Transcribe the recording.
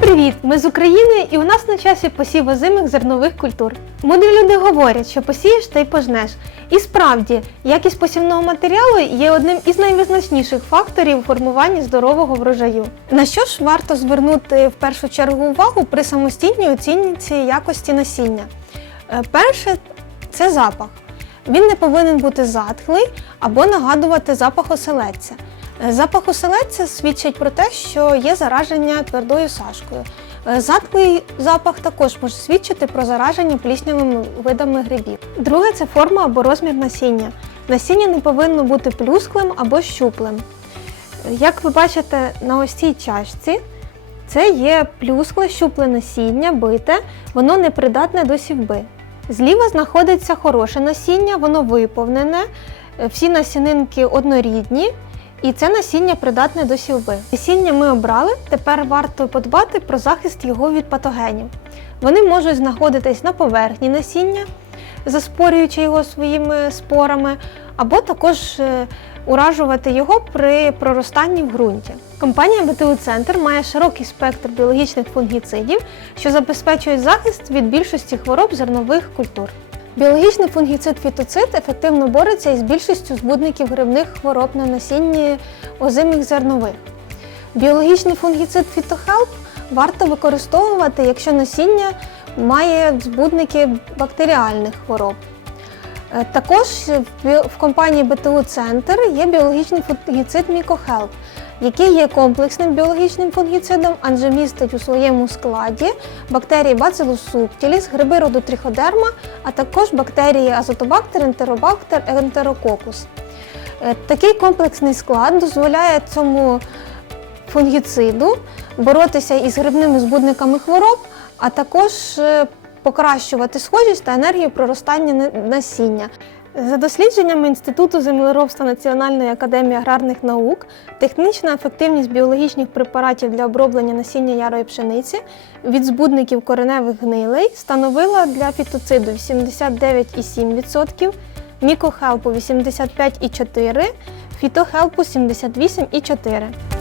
привіт! Ми з України і у нас на часі посів озимих зернових культур. Мудрі люди говорять, що посієш та й пожнеш. І справді, якість посівного матеріалу є одним із найвизначніших факторів у формуванні здорового врожаю. На що ж варто звернути в першу чергу увагу при самостійній оцінці якості насіння? Е, Перше це запах. Він не повинен бути затхлий або нагадувати запах оселедця. Запах оселедця свідчить про те, що є зараження твердою сашкою. Е, Затхлий запах також може свідчити про зараження пліснявими видами грибів. Друге це форма або розмір насіння. Насіння не повинно бути плюсклим або щуплим. Як ви бачите на ось цій чашці, це є плюскле щупле насіння, бите, воно непридатне до сівби. Зліва знаходиться хороше насіння, воно виповнене, е, всі насінинки однорідні, і це насіння придатне до сівби. Насіння ми обрали, тепер варто подбати про захист його від патогенів. Вони можуть знаходитись на поверхні насіння, заспорюючи його своїми спорами, або також е, уражувати його при проростанні в ґрунті. Компанія БТУ Центр має широкий спектр біологічних фунгіцидів, що забезпечують захист від більшості хвороб зернових культур. Біологічний фунгіцид фітоцид ефективно бореться із більшістю збудників грибних хвороб на насінні озимих зернових. Біологічний фунгіцид фітохелп варто використовувати, якщо насіння має збудники бактеріальних хвороб. Е, Також в компанії БТУ Центр є біологічний фунгіцид Мікохелп, який є комплексним біологічним фунгіцидом, адже містить у своєму складі бактерії Bacillus subtilis, гриби роду триходерма, а також бактерії азотобактер, ентеробактер, ентерококус. Е, Такий комплексний склад дозволяє цьому фунгіциду боротися із грибними збудниками хвороб, а також е, покращувати схожість та енергію проростання насіння. За дослідженнями Інституту землеробства Національної академії аграрних наук, технічна ефективність біологічних препаратів для оброблення насіння ярої пшениці від збудників кореневих гнилей становила для фітоциду 89,7%, мікохелпу 85,4%, фітохелпу 78,4%.